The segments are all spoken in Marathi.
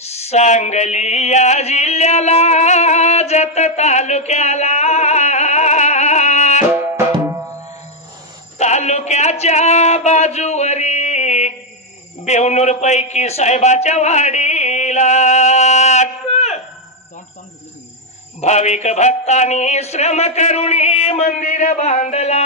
सांगली या जिल्ह्याला जत तालुक्याला तालुक्याच्या बाजूवरी बेवनूर पैकी साहेबाच्या वाडीला भाविक भक्तांनी श्रम करुणी मंदिर बांधला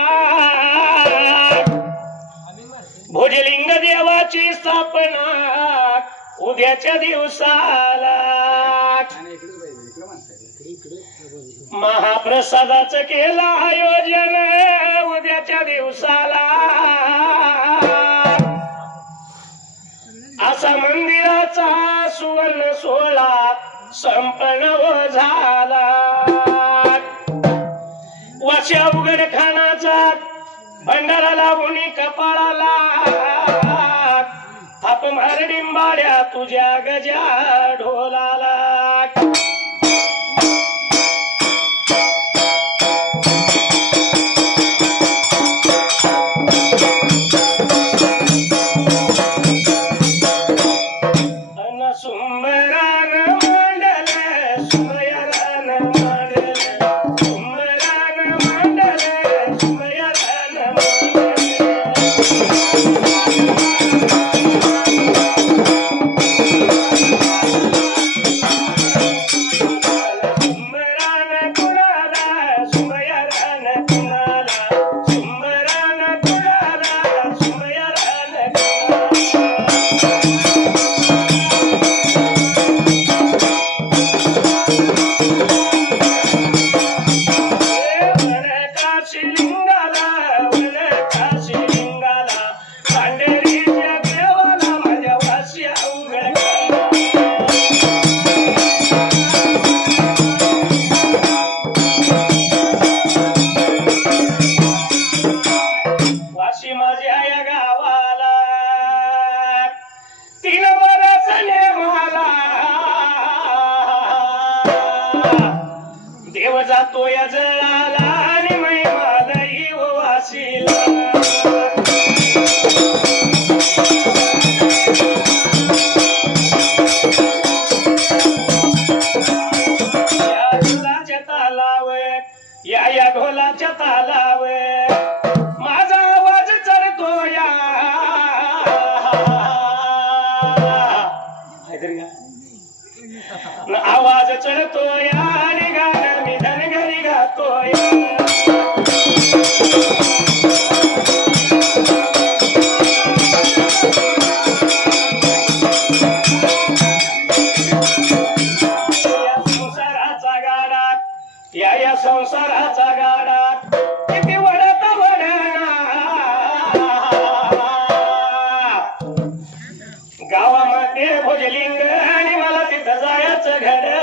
भुजलिंग देवाची स्थापना उद्याच्या दिवसाला महाप्रसादाचं केलं आयोजन उद्याच्या दिवसाला असा मंदिराचा सुवर्ण सोहळा संपन्न झाला वाशा उघडखानाचा भंडारा लावून कपाळाला थाप मार डिंबाड्या तुझ्या गजा ढोलाला देव जातो या जळाला आणि महिमादाई वासीला या ढोलाच्या तालावर या ढोलाच्या तालावर माझा आवाज चढतो या आवाज चढतो या आणि गाणं मी धनगरी गातोय संसाराचा गाडात या संसाराचा गाडात किती वडत वडणा गावामध्ये भुजलिंग आणि मला तिथं जायचं घर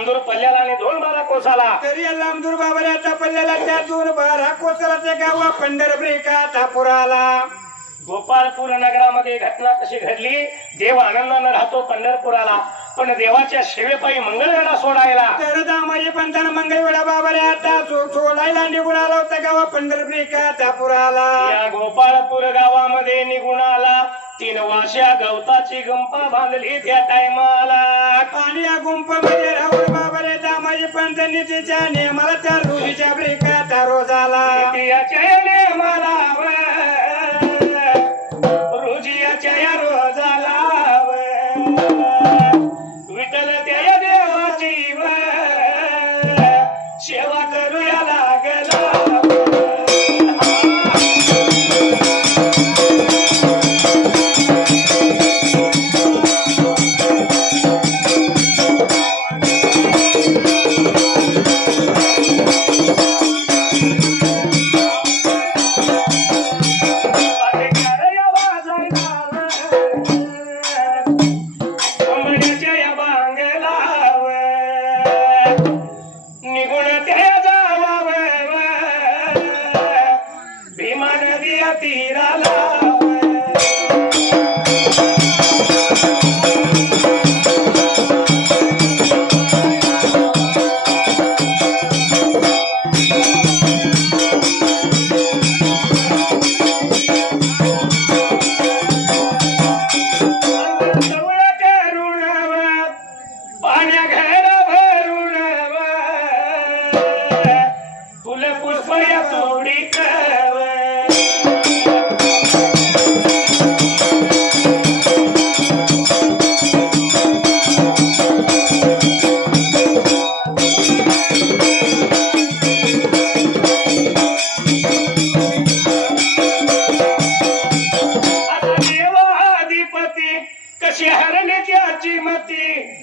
लांबदूर पल्ल्याला आणि 2 बारा कोसाला. तरी या लांबदूर बाबऱ्याचा पल्ल्याला त्या 2 बारा कोसराचे गाव पंढरपुरी का तापुराला. गोपाळपूर नगरामध्ये घटना कशी घडली. देव आनंदानं राहतो पंढरपुराला, पण देवाच्या सेवेपायी मंगळवेढा सोडायला. तर दामाजी पंतानं मंगळवेढा बाबऱ्याचा सोडायला निघून आला होता गाव पंढरपुरी का तापुराला. या गोपाळपूर गावामध्ये निघून आला. 3 वाश्या गवताची गंपा बांधली त्या टायमाला. आणि या गुंपामध्ये राहुल बाबरे दामाजी पंतांनी तिच्या नियमाला त्या रोजीच्या ब्रेका रोजाला. नियमाला रोजियाच्या या रोजाला विठ्ठल त्या देवाची सेवा करूया लागला.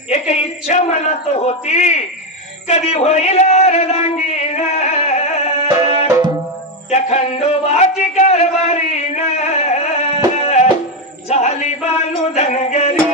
एक इच्छा मनात होती, कधी होईल रंगीन त्या खंडोबाची कारभारीन झाली बानू धनगरीन.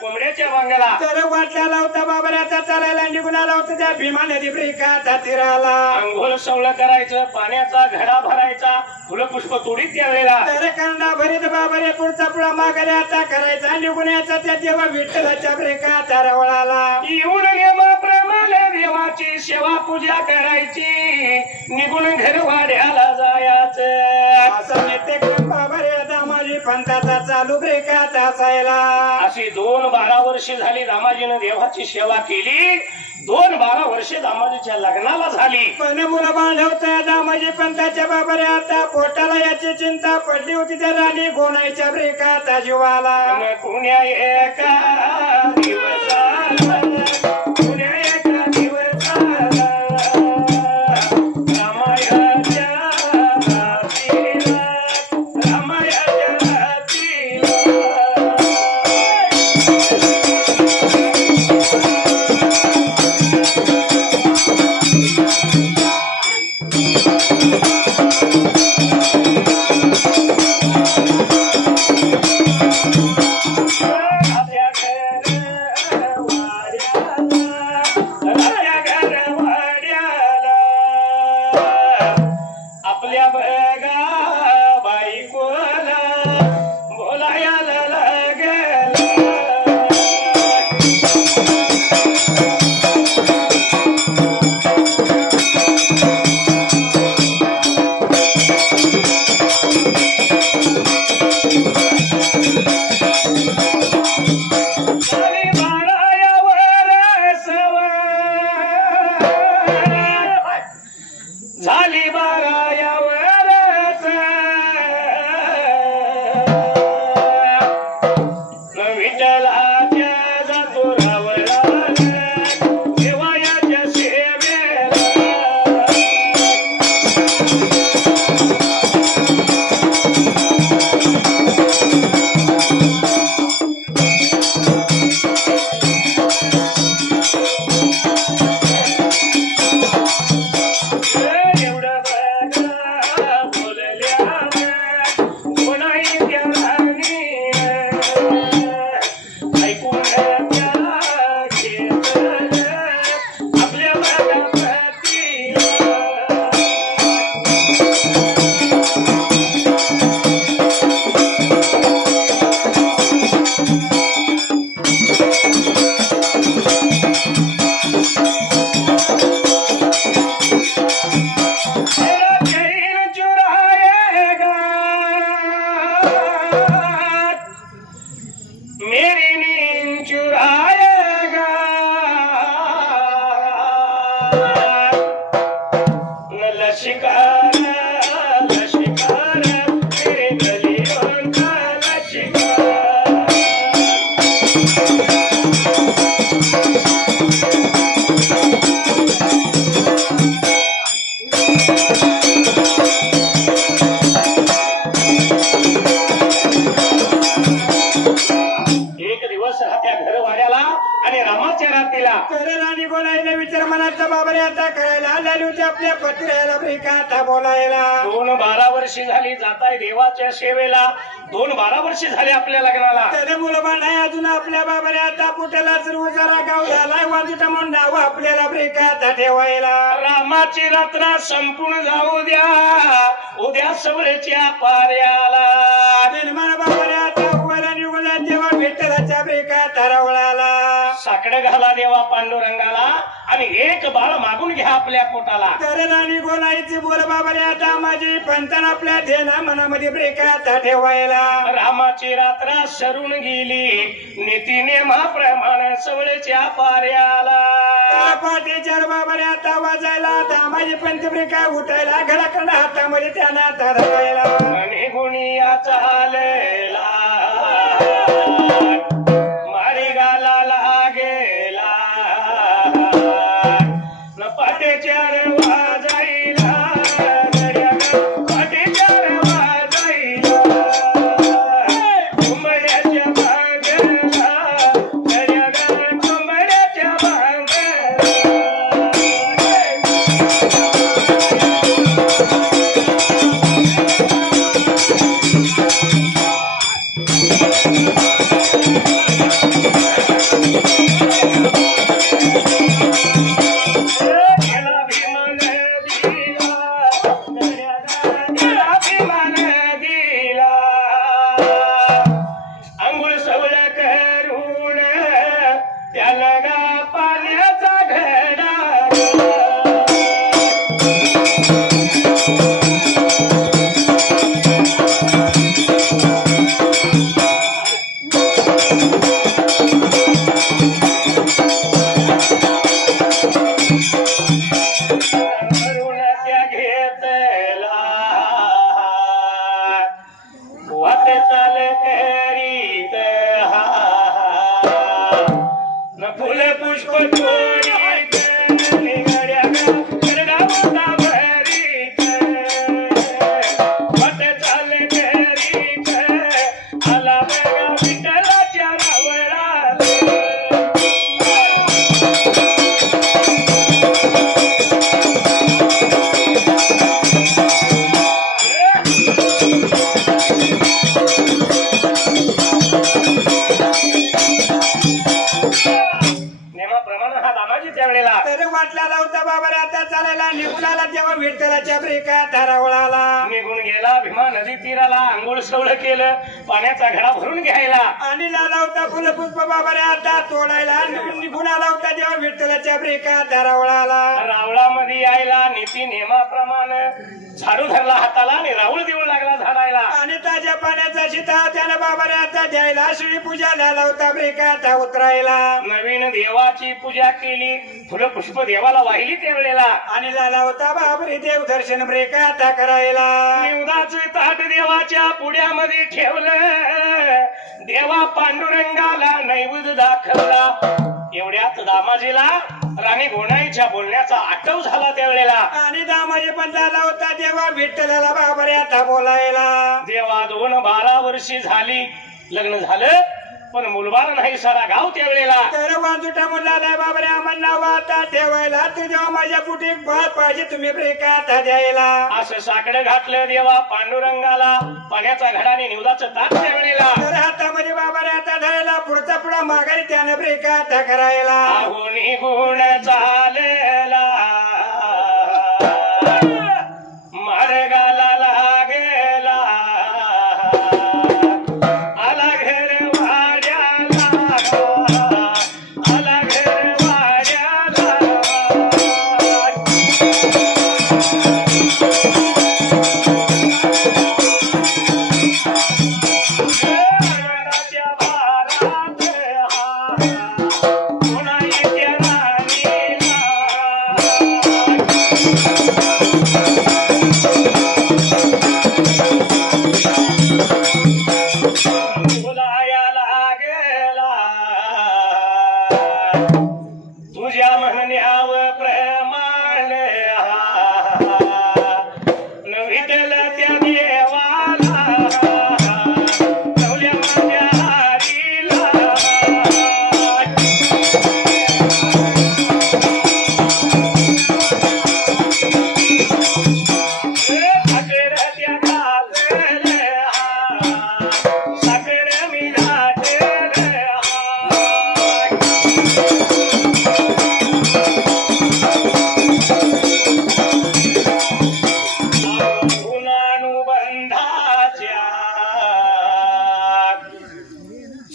कोंबड्याच्या वांग्याला तर वाटला होता बाबऱ्याचा चालायला निघून आला होता त्या भीमा नदी ब्रेकाचा तीराला. अंघोळ सवळ करायचं, पाण्याचा घडा भरायचा, फुलं पुष्प तोडीत यावेळेला. तर कांदा भरीत बाबरे पुढचा पुढा माघारी आता करायचा निघून यायचा त्या देवा विठ्ठलाच्या ब्रेकाचा रवळाला. येऊन नियमाप्रमाणे देवाची सेवा पूजा करायची, निघून घरवाड्याला जायचं. असं नेते बाबरे दामाजी पंथाचा चालू ब्रेकाचा असायला. अशी 2-12 वर्षे झाली दामाजीनं देवाची सेवा केली. 2-12 वर्षे दामाजीच्या लग्नाला झाली. पण मुलं बांधवता दामाजी पंथाच्या बाबरे आता पोटाला याची चिंता पडली होती त्या राणी गोणाईच्या ब्रेकाचा जीवाला. कुण्या एका दिवसाला कुण्या एका दिवसाला रामायाच्या रात्रीला रामायाच्या रात्रीला आपल्या आणि रामाच्या रात्रीला तर राणी गोनाईने विचार मनाचा बाबरे आता करायला आली होती आपल्या पत्र्याला ब्रेका आता बोलायला 2-12 वर्षे झाली जाताय देवाच्या सेवेला 2-12 वर्षे झाले आपल्या लग्नाला तर मुलबा नाही अजून आपल्या बाबरे आता पुटेला सुरू जरा गाव झालाय वाजूटा म्हणून नाव आपल्याला ब्रेका आता ठेवायला रामाची रात्र संपूर्ण जाऊ द्या उद्या सवरेच्या पाऱ्याला निर्माण बाबरे आता उभ्याला निघून जा तेव्हा विठ्ठलाच्या ब्रेका ठरवळाला साकडं घाला देवा पांडुरंगाला आणि एक बाळ मागून घ्या आपल्या पोटाला तर राणी गोनाईची बोल बाबरे आता माझी पंतन आपल्या धेना मनामध्ये ब्रेका आता ठेवायला रामाची रात्र सरून गेली नीती नेमाप्रमाणे सवळेच्या पाऱ्याला पाठीचार बाबाने आता वाजायला आता माझी पंत ब्रेका उठायला घडाकडे हातामध्ये त्यांना आता धरायला आणि गुणिया चालेला मारी गाला लागेला न पाठीचार वाजायला पाठीचार वाजायला कुंबड्याच्या भांगेला कुंबड्याच्या भांगेला अंघोळ सवळ करून त्याला गा पाण्याचा घडा करून त्या घेतला वाट चाल करीत न फुल पुष्प तोडीत निगड्या गरडा होता भरीत वाट चाल करीत आला बघा विठ्ठलाच्या रावळाला नेमाप्रमाणे हा दामाजी त्यावेळेला तर वाटला लावता बाबाने आता चालायला निघून आला तेव्हा विठ्ठलाच्या ब्रेका धरावळाला निघून गेला भीमा नदी तीराला आंघोळ सवळ केलं पाण्याचा घडा भरून घ्यायला आणि लावता फुलपुष्प बाबाने आता तोडायला निघून आला होता तेव्हा विठ्ठलाच्या ब्रेका धरावळाला रावळामध्ये यायला नीती नेमाप्रमाणे झाडू धरला हाताला आणि राऊळ देऊ लागला झाडायला आणि ताज्या पाण्याचा शिता त्यानं बाबाने आता द्यायला श्री पूजा झाला होता ब्रेका आता उतरायला नवीन देवाची पूजा केली फुलं पुष्प देवाला वाहिली त्यावेळेला आणि लाला होता बाबरे देव दर्शन ब्रेका आता करायला निवदाचे ताट देवाच्या पुढ्यामध्ये ठेवलं देवा पांडुरंगाला नैवेद्य दाखवला एवढ्यात दामाजीला राणी गोनाईच्या बोलण्याचा आठव झाला त्यावेळेला आणि दामाजी पण झाला होता तेव्हा विठ्ठलाला बाबरे आता बोलायला देवा 2-12 वर्षी झाली लग्न झालं पण मुलबाळ नाही सारा गाव त्यावेळेला तर वाजूटा म्हणला बाबरे आम्हाला नाव आता ठेवायला तर जेव्हा माझ्या कुठे बाळ पाहिजे तुम्ही ब्रेका आता द्यायला असं साकडं घातलं देवा पांडुरंगाला पाण्याचा घडाने निवदाचं ताट त्यावेळेला तर हातामध्ये बाबाने आता धरायला पुढचा पुढा माघारी त्याने ब्रेका आता करायला आहोनी गुण चालला मार्गाला लागेला आला घर वाड्याला आला घर वाड्याला मनाच्या भारात गोनाईच्या राणीला बोलाया लागेला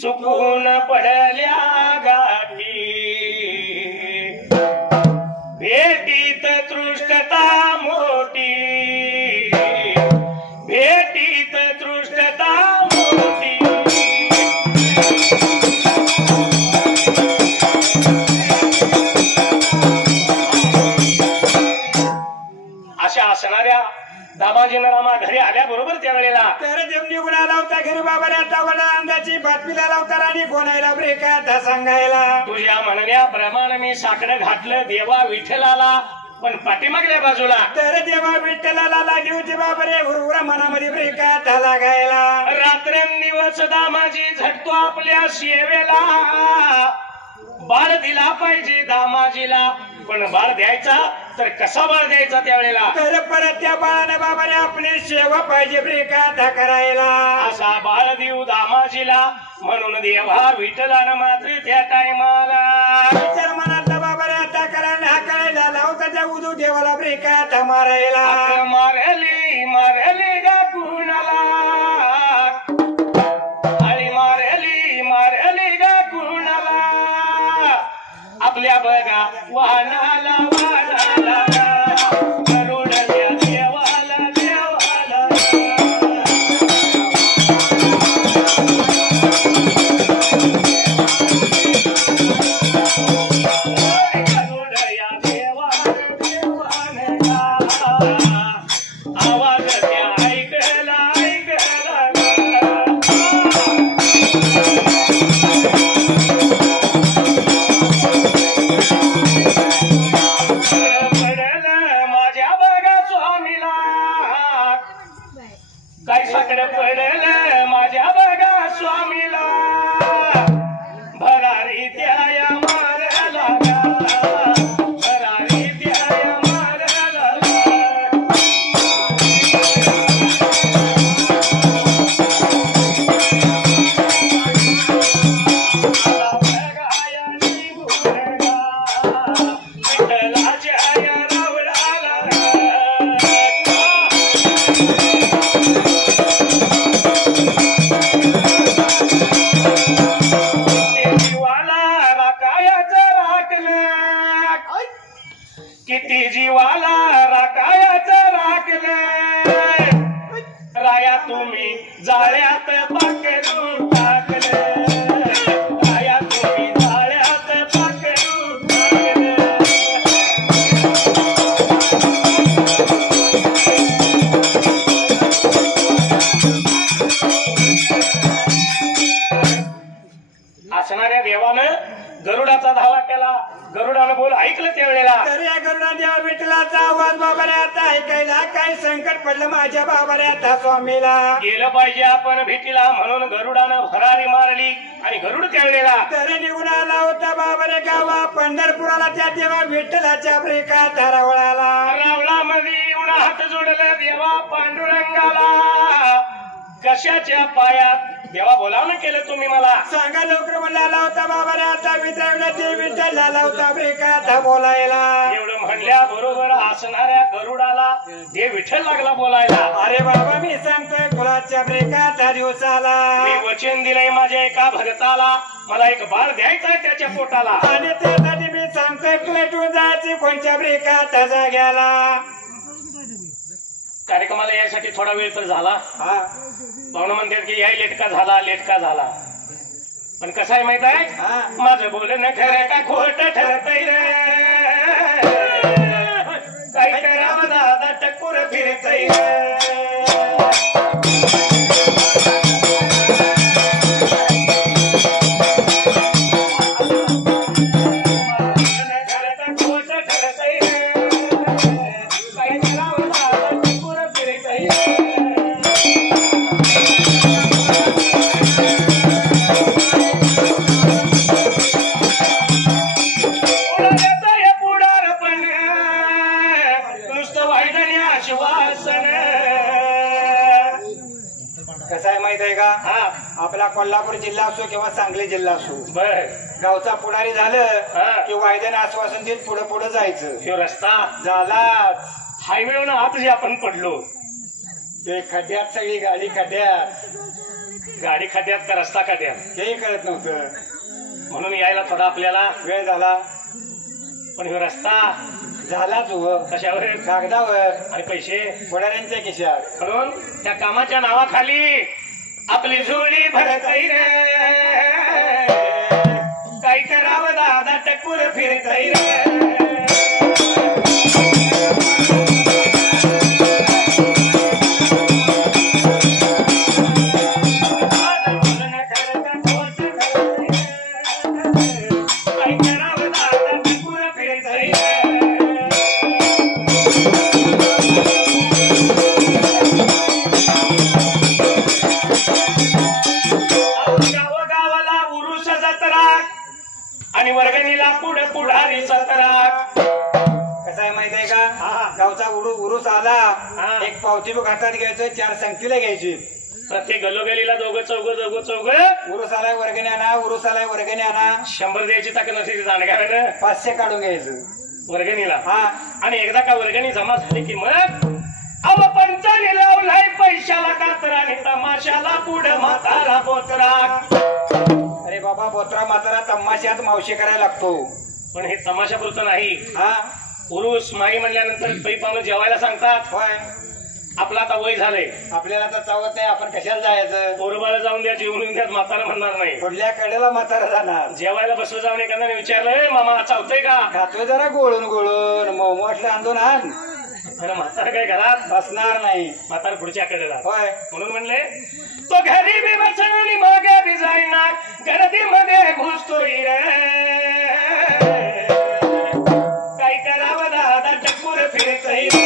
चुकून पडल्या गाठी भेटीत तृष्टता मोठी भेटीत तृष्टता मोठी अशा असणाऱ्या दामाजीनं रामा घरी आल्याबरोबर त्यावेळेला तर देव निघून आला होता घरी बाबा आता वडा अंदाची बातमीला लावता आणि कोणाला ब्रेका सांगायला तुझ्या म्हणण्याप्रमाणे मी साकडं घातलं देवा विठ्ठलाला पण पाठीमागल्या बाजूला तर देवा विठ्ठलाला लागली होती बाबा रे हुरहुरा मनामध्ये ब्रेका लागायला रात्रंदिवस दामाजी झटतो आपल्या सेवेला बाळ दिला पाहिजे दामाजीला पण बाळ द्यायचा तर कसा बाळ द्यायचा त्यावेळेला तर परत त्या बाळाने बाबाने आपली सेवा पाहिजे ब्रेका करायला असा बाळ देऊ दामाजीला म्हणून देवा विठ्ठलानं मात्र त्या टायमाला तर मनातला बाबाने आता करायला हा करायला लावता त्या उदू देवाला ब्रेका मारायला मारली मारली गा कुणाला आणि मारली गा कुणाला आपल्या बघा वाहनाला वाहनाला गरुडल्या देवाला देवाला गरुडल्या देवाला देवाला आवाज त्या ऐकला माझ्या बघा स्वामीला काय साकडं पडलं माझ्या बघा स्वामीला भरारी द्याया मारायला भरारी द्याया मारायला किती जीवाला राखायचं राखलं राया तुम्ही जाळ्यात पाकडून टाकलं राया तुम्ही जाळ्यात पाकडून टाकलं असणाऱ्या देवानं गरुडाचा धावा केला गरुडानं बोल ऐकलं त्यावेळेला तर या गरुडा देवा विठ्ठलाचा आवाज बाबाने आता ऐकायला काही संकट पडलं माझ्या बाबाने आता स्वामीला गेलं पाहिजे आपण भेटीला म्हणून गरुडानं भरारी मारली आणि गरुड त्यावेळेला तर निघून आला होता बाबाने गावा पंढरपुराला त्या देवा विठ्ठलाच्या ब्रेका धारावळाला रावळामध्ये येऊन हात जोडलं देवा पांडुरंगाला कशाच्या पायात देवा बोलावणं केलं तुम्ही मला सांगा लवकर म्हणला आला होता बाबाने आता विचारलं ते विठ्ठल आला होता ब्रेका बोलायला एवढं म्हणल्या बरोबर असणाऱ्या गरुडाला देव विठ्ठल लागला बोलायला अरे बाबा मी सांगतोय कुलाच्या ब्रेका दिवसाला मी वचन दिलंय माझ्या एका भगताला मला एक बाळ द्यायचा आहे त्याच्या पोटाला आणि त्यासाठी मी सांगतोय प्लेटून जायची कोणत्या ब्रेका जाग्याला कार्यक्रमाला यायसाठी थोडा वेळ तर झाला हा पाहुणं म्हणतात की याय लेटका झाला पण कसं आहे माहित आहे हा माझं बोलणं खरं का खोट ठरतय रे काय करावं दादा टक्कुर फिरतय कसं आहे माहित आहे का हा आपला कोल्हापूर जिल्हा असो किंवा सांगली जिल्हा असो बर गावचा पुढारी झालं हा. की वायद्याने आश्वासन देत पुढे पुढे जायचं तो रस्ता झालाच हायवेवर आत जे आपण पडलो ते खड्ड्यात सगळी गाडी खड्ड्यात गाडी खड्ड्यात का रस्ता खड्ड्यात तेही कळत नव्हतं. म्हणून यायला थोडा आपल्याला वेळ झाला. पण ह्यो रस्ता झालाच उभं कशावर कागदावर आणि पैसे पुढाऱ्यांच्या खिशात. म्हणून त्या कामाच्या नावाखाली आपली झोळी भरत रे. काय करावं दादा टक्कुर फिरत रे. आणि वर्गणीला पुढारी सतरा. कसं आहे माहित आहे का? गावचा उरूस आला, एक पावती बुक हातात घ्यायचं, 4 संख्येला घ्यायची. प्रत्येक गल्लोगलीला दोघं चौघ उरूस आलाय वर्गणी आणा, उरूस आलाय वर्गणी आणा. 100 द्यायची तक नसली जाणगाव्यानं 500 काढून घ्यायचं वर्गणीला. हा. आणि एकदा का वर्गणी जमा झाली की मग अव पंचाने लावलाय पैशाला कातरा आणि तमाशाला पुढं म्हातारा बोतरा. अरे बाबा, बोत्रा म्हातारा तमाशात मावशी करायला लागतो. पण हे तमाशापुरतं नाही. हा. उरूस माई म्हणल्यानंतर पैपानं जेवायला सांगतात. होय. आपला आता वय झालंय, आपल्याला तर चावत नाही, आपण कशाला जायचं? पोरबाला जाऊन द्या, जेवून द्या, म्हातारा म्हणणार नाही. पुढल्या कडेला म्हातारा जाणार. जेवायला बसव जाऊन एखाद्याने विचारलं मामा चावतंय का? खातोय जरा गोळून मऊ वाटलं आंदोलन आण. अरे म्हातारा काय घरात बसणार नाही. म्हातारा पुढच्या कडेला. होय. म्हणून म्हणले तो घरी बी बसन आणि मागे बी जाईना, गर्दीमध्ये घुसतोय रे. काय करावं दादा टक्कुर फिरतोय रे.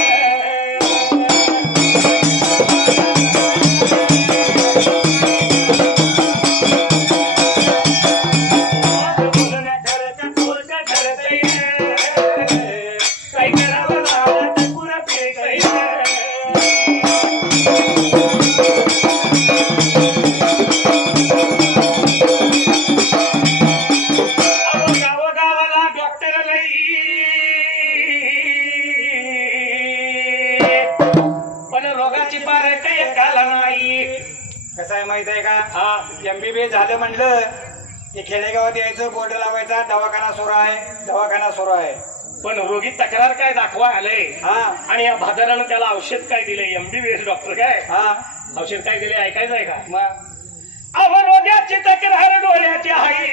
कसं आहे माहित आहे का? MBBS झालं म्हणलं की खेडेगावात यायचं, बोर्ड लावायचा, दवाखाना सुरू आहे. पण रोगी तक्रार काय दाखवा आलंय. हा. आणि या भादरानं त्याला औषध काय दिलंय? MBBS डॉक्टर काय हा. औषध काय दिले ऐकायचं आहे का? मग अव रोग्याची तक्रार डोळ्याची आहे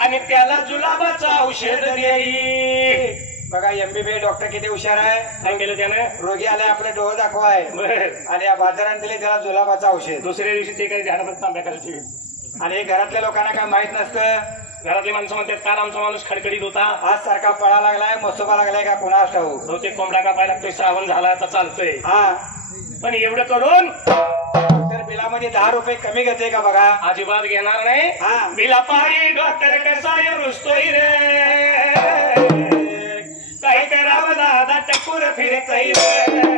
आणि त्याला जुलाबाचं औषध देई. बघा, MBBS डॉक्टर किती हुशार आहे. काय केलं त्यानं? रोगी आले, आपले डोळे दाखवाय आणि या बाजारात दिले त्याला जुलाबाचं औषध. दुसऱ्या दिवशी ते काही ध्यानात तांब्या खाली. आणि घरातल्या लोकांना काय माहित नसतं. घरातली माणसं म्हणतात काल आमचा माणूस खडखडीत होता, आज सारखा पळा लागलाय, मसोबा लागलाय का पुन्हा ठाऊ. बहुतेक कोंबडा कापायला लागतोय, श्रावण झाला आता चालतोय. हा. पण एवढं करून तर बिलामध्ये 10 रुपये कमी घेते का बघा? अजिबात घेणार नाही. हा. बिला पायी डॉक्टर कसा रुसतोय रे. काय करावं दादा टक्कुर फिरतोय रे.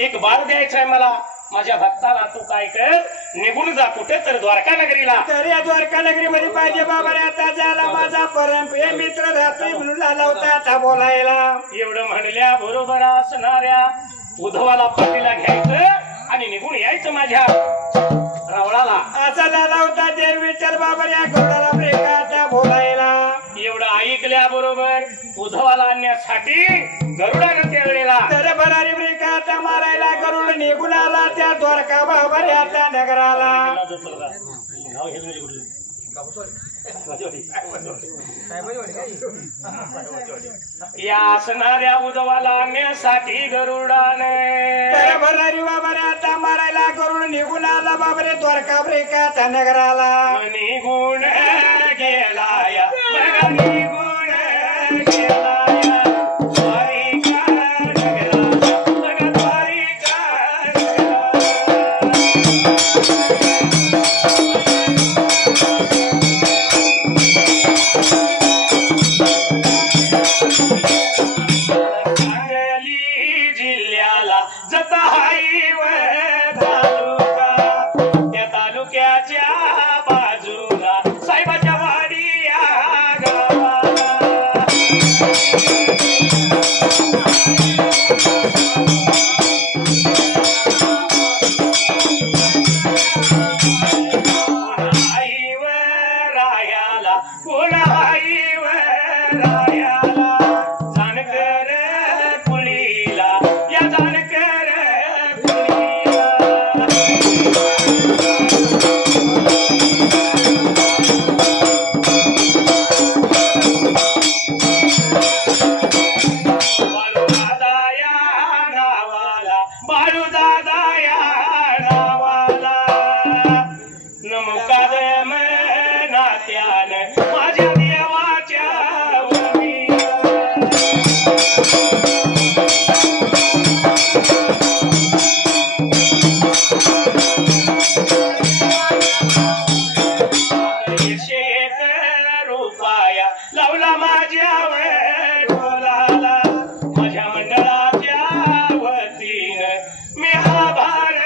एक बाळ द्यायचा आहे मला माझ्या भक्ताला. तू काय कर, निघून जा कुठे तर द्वारका नगरीला. तर या द्वारका नगरीमध्ये पाहिजे बाबा रे. आता झाला माझा परमप्रिय मित्र रात्री म्हणून आला होता आता बोलायला. एवढं म्हणल्या बरोबर असणाऱ्या उद्धवाला पाठीला घ्यायचं आणि निघून यायचं माझ्या रावणाला. असा झाला होता देव विठ्ठल बाबा या घोडाला ब्रेक आता बोलायला. एवढं ऐकल्या बरोबर उद्धवाला आणण्यासाठी गरुडानं तेवढेला. तर भरारी ब्रेक आता मारायला गरुड निघून आला त्या द्वारका बाबा आता नगराला. या असणाऱ्या उद्धवाला आणण्यासाठी गरुडाने तर भरारी बाबा आता मारायला गरुड निघून आला बाबा रे द्वारका ब्रेक आता नगराला. निघून गेला या निघून गेला या द्वारिका नगराला. द्वारिका सांगली जिल्ह्याला जत हाईवर तालुका. त्या तालुक्याच्या नावाला कोण हाई रायाला जानकर कुळीला या जानकर कुळीला बाळू दादा या नावाला नमकादय नात्यान माझ्या देवाच्या रुपया लावला माझ्या ढोलाला माझ्या मंडळाच्या वतीनं मी हा भार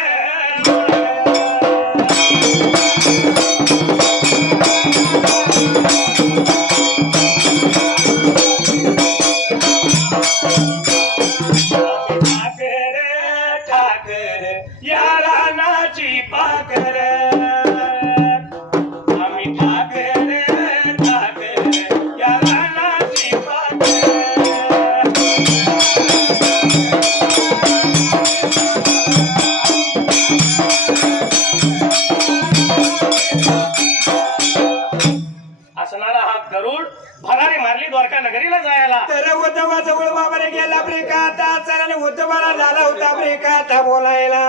ठाकर या रानाची पाकर आम्ही ठाकर या रानाची पाकर असणारा हा गरुड भरारी मारली द्वारका नगरीला जायला तर उद्धवाजवळ बाबाने गेला ब्रेकाता चला उद्धवाला झाला होता ब्रेकाता बोलायला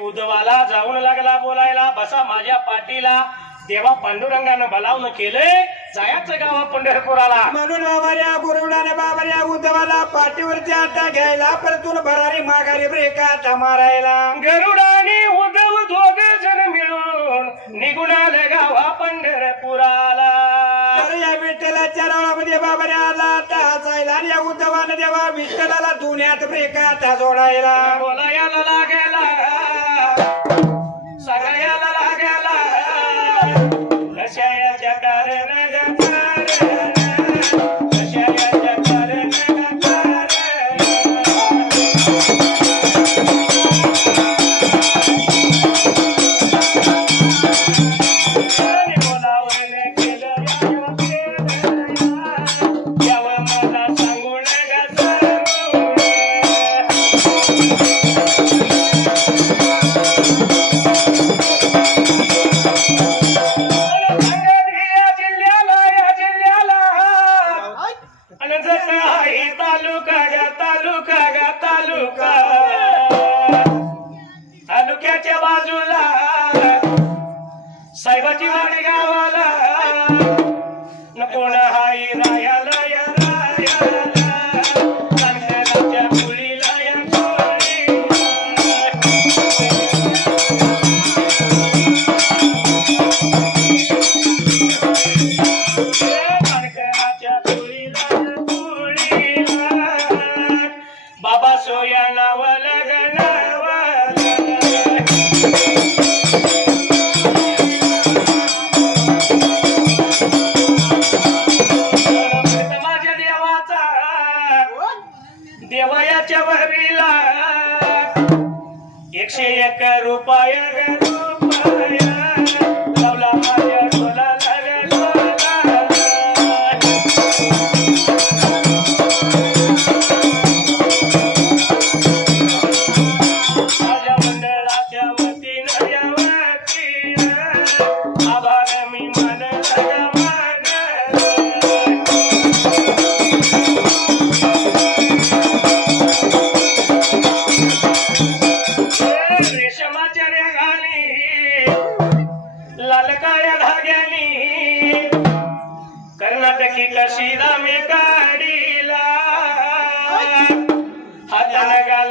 उद्धवाला जाऊन लागला बोलायला बसा माझ्या पाठीला देवा पांडुरंगानं बलावणं केलंय जायचं गावा पंढरपुराला म्हणून बाबाऱ्या गुरुडाने बाबाऱ्या उद्धवाला पाठीवरती आता घ्यायला परतून भरारी माघारी ब्रेकाता मारायला गरुडाने उद्धव दोघ जण मिळून निघून आले गावा पंढरपुराला तर या विठ्ठलाच्या नावामध्ये बाबाऱ्या आला आता हसायला आणि या उद्धवानं देवा विठ्ठलाला धुण्यात ब्रेकाता जोडायला बोलायला लागेला सगळ्याला लागेला कशाच्या कारण कशाच्या कारण तालुक्याच्या बाजूला साहेबाची वाडी गावाला नको ना हाई रायाला या रायाला जानकराच्या कुळीला या जानकराच्या कुळीला बाबा सोया नावाला देवयाच्या वरीला 101 रुपया लावला माझ्या ढोलाला माझ्या मंडळाच्या वतीनं या वतीनं आभार मी मानला रेशमाच्या रेगानी लालकाळ्या धाग्यानी कर्नाटकी कशी दामी काढीला हाताला गाल